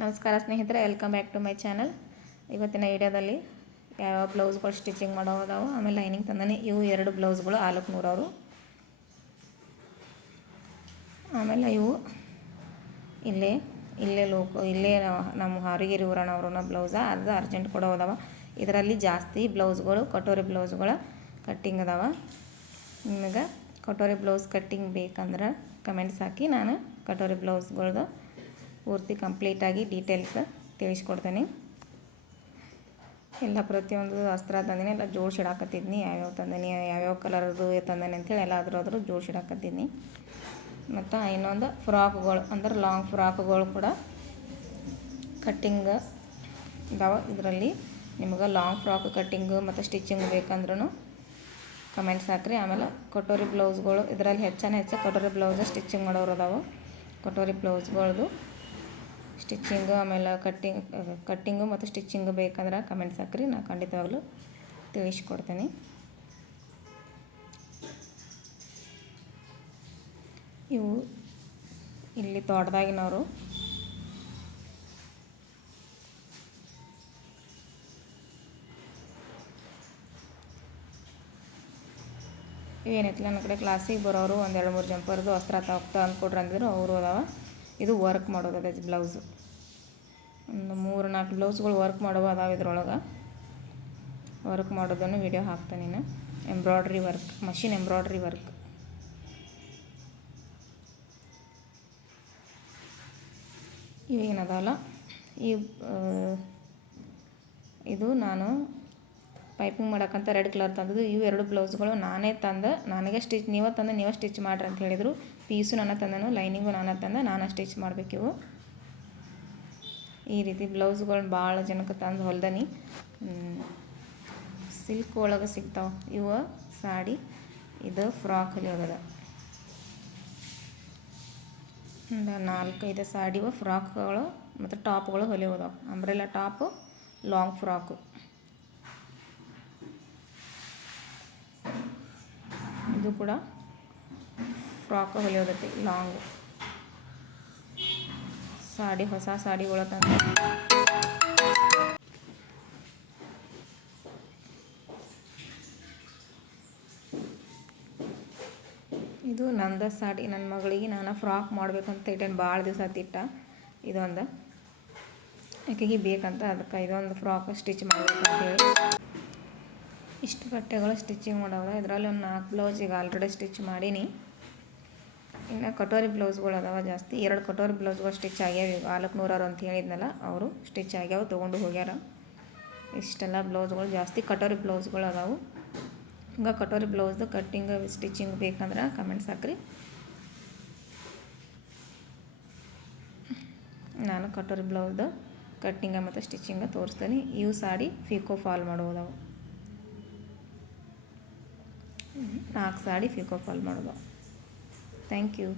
ನಮಸ್ಕಾರ ಸ್ನೇಹಿತರೆ, welcome back to my channel. ಇವತ್ತಿನ ವಿಡಿಯೋದಲ್ಲಿ ಯಾವ ಬ್ಲೌಸ್ಗಳು ಸ್ಟಿಚಿಂಗ್ ಮಾಡೋದಾವು, ಆಮೇಲೆ ಲೈನಿಂಗ್ ತಂದಾನೆ. ಇವು 2 ಬ್ಲೌಸ್ಗಳು 400 ಅವರು. ಆಮೇಲೆ ಇವು ಇಲ್ಲೇ ನಮ್ಮ ಹಾರಿಗೆರೆ ಊರನವ್ರನ್ನ ಬ್ಲೌಸ ಅದು ಅರ್ಜೆಂಟ್ ಕೂಡ ಅದಾವ. ಇದರಲ್ಲಿ ಜಾಸ್ತಿ ಬ್ಲೌಸ್ಗಳು ಕಟೋರಿ ಬ್ಲೌಸ್ಗಳ ಕಟ್ಟಿಂಗ್ ಅದಾವ. ನಿಮಗೆ ಕಟೋರಿ ಬ್ಲೌಸ್ ಕಟ್ಟಿಂಗ್ ಬೇಕಂದ್ರೆ ಕಮೆಂಟ್ಸ್ ಹಾಕಿ, ನಾನು ಕಟೋರಿ ಬ್ಲೌಸ್ಗಳ್ದು ಪೂರ್ತಿ ಕಂಪ್ಲೀಟಾಗಿ ಡೀಟೇಲ್ಸ್ ತಿಳಿಸ್ಕೊಡ್ತೀನಿ. ಎಲ್ಲ ಪ್ರತಿಯೊಂದು ಅಸ್ತ್ರ ತಂದಿನಿ, ಎಲ್ಲ ಜೋಡಿಸಿಡಾಕತ್ತಿದ್ನಿ. ಯಾವ್ಯಾವ ತಂದಿನಿ, ಯಾವ್ಯಾವ ಕಲರ್ದು ತಂದಾನೆ ಅಂಥೇಳಿ ಎಲ್ಲ ಅದ್ರಾದ್ರೂ ಜೋಡಿಸಿಡಾಕತ್ತಿದ್ನಿ. ಮತ್ತು ಇನ್ನೊಂದು ಫ್ರಾಕ್ಗಳು ಅಂದ್ರೆ ಲಾಂಗ್ ಫ್ರಾಕ್ಗಳು ಕೂಡ ಕಟ್ಟಿಂಗ್ ಇದಾವ. ಇದರಲ್ಲಿ ನಿಮ್ಗೆ ಲಾಂಗ್ ಫ್ರಾಕ್ ಕಟ್ಟಿಂಗು ಮತ್ತು ಸ್ಟಿಚಿಂಗ್ ಬೇಕಂದ್ರೂ ಕಮೆಂಟ್ಸ್ ಹಾಕ್ರಿ. ಆಮೇಲೆ ಕಟೋರಿ ಬ್ಲೌಸ್ಗಳು ಇದರಲ್ಲಿ ಹೆಚ್ಚು ಕಟೋರಿ ಬ್ಲೌಸ್ ಸ್ಟಿಚಿಂಗ್ ಮಾಡೋರು ಅದಾವೆ. ಕಟೋರಿ ಬ್ಲೌಸ್ಗಳದು ಸ್ಟಿಚಿಂಗು ಆಮೇಲೆ ಕಟ್ಟಿಂಗು ಮತ್ತು ಸ್ಟಿಚಿಂಗು ಬೇಕಂದ್ರೆ ಕಮೆಂಟ್ಸ್ ಹಾಕ್ರಿ, ನಾನು ಖಂಡಿತವಾಗ್ಲೂ ತಿಳಿಸ್ಕೊಡ್ತೀನಿ. ಇವು ಇಲ್ಲಿ ತೋಟದಾಗಿನವರು ಇವೇನೈತಿಲ್ಲ, ನನ್ನ ಕಡೆ ಕ್ಲಾಸಿಗೆ ಬರೋರು 1-2-3 ಜಂಪರ್ದು ವಸ್ತ್ರ ತಂದ್ಕೊಡ್ರಿ ಅಂದಿದ್ರು, ಅವರು ಅದಾವ. ಇದು ವರ್ಕ್ ಮಾಡೋದು ಬ್ಲೌಸು, ಒಂದು 3-4 ಬ್ಲೌಸ್ಗಳು ವರ್ಕ್ ಮಾಡೋವು ಅದಾವೆ. ಇದ್ರೊಳಗೆ ವರ್ಕ್ ಮಾಡೋದನ್ನು ವಿಡಿಯೋ ಹಾಕ್ತಾನೆ. ನಾನು embroidery work, machine embroidery work. ಇವೇನದಲ್ಲ, ಇದು ನಾನು ಪೈಪಿಂಗ್ ಮಾಡೋಕ್ಕಂತ ರೆಡ್ ಕಲರ್ ತಂದದ್ದು. ಇವು 2 ಬ್ಲೌಸ್ಗಳು ನಾನೇ ತಂದೆ, ನನಗೆ ನೀವೇ ಸ್ಟಿಚ್ ಮಾಡ್ರಿ ಅಂತ ಹೇಳಿದರು. ಪೀಸು ನಾನು ತಂದನು, ಲೈನಿಂಗು ನಾನು ತಂದೆ, ನಾನು ಸ್ಟಿಚ್ ಮಾಡಬೇಕಿವು. ಈ ರೀತಿ ಬ್ಲೌಸ್ಗಳನ್ನ ಭಾಳ ಜನಕ್ಕೆ ತಂದು ಹೊಲ್ದನಿ. ಸಿಲ್ಕ್ ಒಳಗೆ ಸಿಗ್ತಾವೆ ಇವು ಸಾಡಿ. ಇದು ಫ್ರಾಕ್ ಹೊಲಿಯೋದದ. ಒಂದು 4-5 ಸಾಡಿವು ಫ್ರಾಕ್ಗಳು ಮತ್ತು ಟಾಪ್ಗಳು ಹೊಲಿಯೋದವು. Umbrella top, long frock. ಇದು ಕೂಡ ಫ್ರಾಕ್ ಹೊಲಿಯೋದೈತಿ, ಲಾಂಗ್ ಸಾಡಿ. ಹೊಸ ಸಾಡಿಗಳು ತಂದು ಇದು ನಂದ ಸಾಡಿ. ನನ್ನ ಮಗಳಿಗೆ ನಾನು ಫ್ರಾಕ್ ಮಾಡಬೇಕಂತ ಇಟ್ಟೇನು, ಭಾಳ ದಿವಸ ಆತಿಟ್ಟ. ಇದೊಂದು ಆಕೆಗೆ ಬೇಕಂತ, ಅದಕ್ಕೆ ಇದೊಂದು ಫ್ರಾಕ್ ಸ್ಟಿಚ್ ಮಾಡಬೇಕಂತೇಳಿ ಇಷ್ಟು ಬಟ್ಟೆಗಳು ಸ್ಟಿಚಿಂಗ್ ಮಾಡೋದು. ಇದರಲ್ಲಿ ಒಂದು 4 ಬ್ಲೌಸ್ ಈಗ ಆಲ್ರೆಡಿ ಸ್ಟಿಚ್ ಮಾಡೀನಿ. ಇನ್ನು ಕಟೋರಿ ಬ್ಲೌಸ್ಗಳು ಅದಾವ ಜಾಸ್ತಿ. 2 ಕಟೋರಿ ಬ್ಲೌಸ್ಗಳು ಸ್ಟಿಚ್ ಆಗ್ಯಾವ. ಈಗ 400 ಅಂತ ಹೇಳಿದ್ನಲ್ಲ, ಅವರು ಸ್ಟಿಚ್ ಆಗ್ಯಾವ, ತೊಗೊಂಡು ಹೋಗ್ಯಾರ. ಇಷ್ಟೆಲ್ಲ ಬ್ಲೌಸ್ಗಳು ಜಾಸ್ತಿ ಕಟೋರಿ ಬ್ಲೌಸ್ಗಳು ಅದಾವು. ಹಂಗೆ ಕಟೋರಿ ಬ್ಲೌಸ್ದು ಕಟ್ಟಿಂಗ್ ಸ್ಟಿಚಿಂಗ್ ಬೇಕಂದ್ರೆ ಕಮೆಂಟ್ಸ್ ಹಾಕ್ರಿ. ನಾನು ಕಟೋರಿ ಬ್ಲೌಸ್ದು ಕಟ್ಟಿಂಗ ಮತ್ತು ಸ್ಟಿಚಿಂಗ ತೋರಿಸ್ತೀನಿ. ಇವು ಸಾಡಿ ಫಿಕೋ ಫಾಲ್ ಮಾಡೋದವು. 4 ಸಾಡಿ ಫಿಕೋ ಫಾಲ್ ಮಾಡೋದು. Thank you.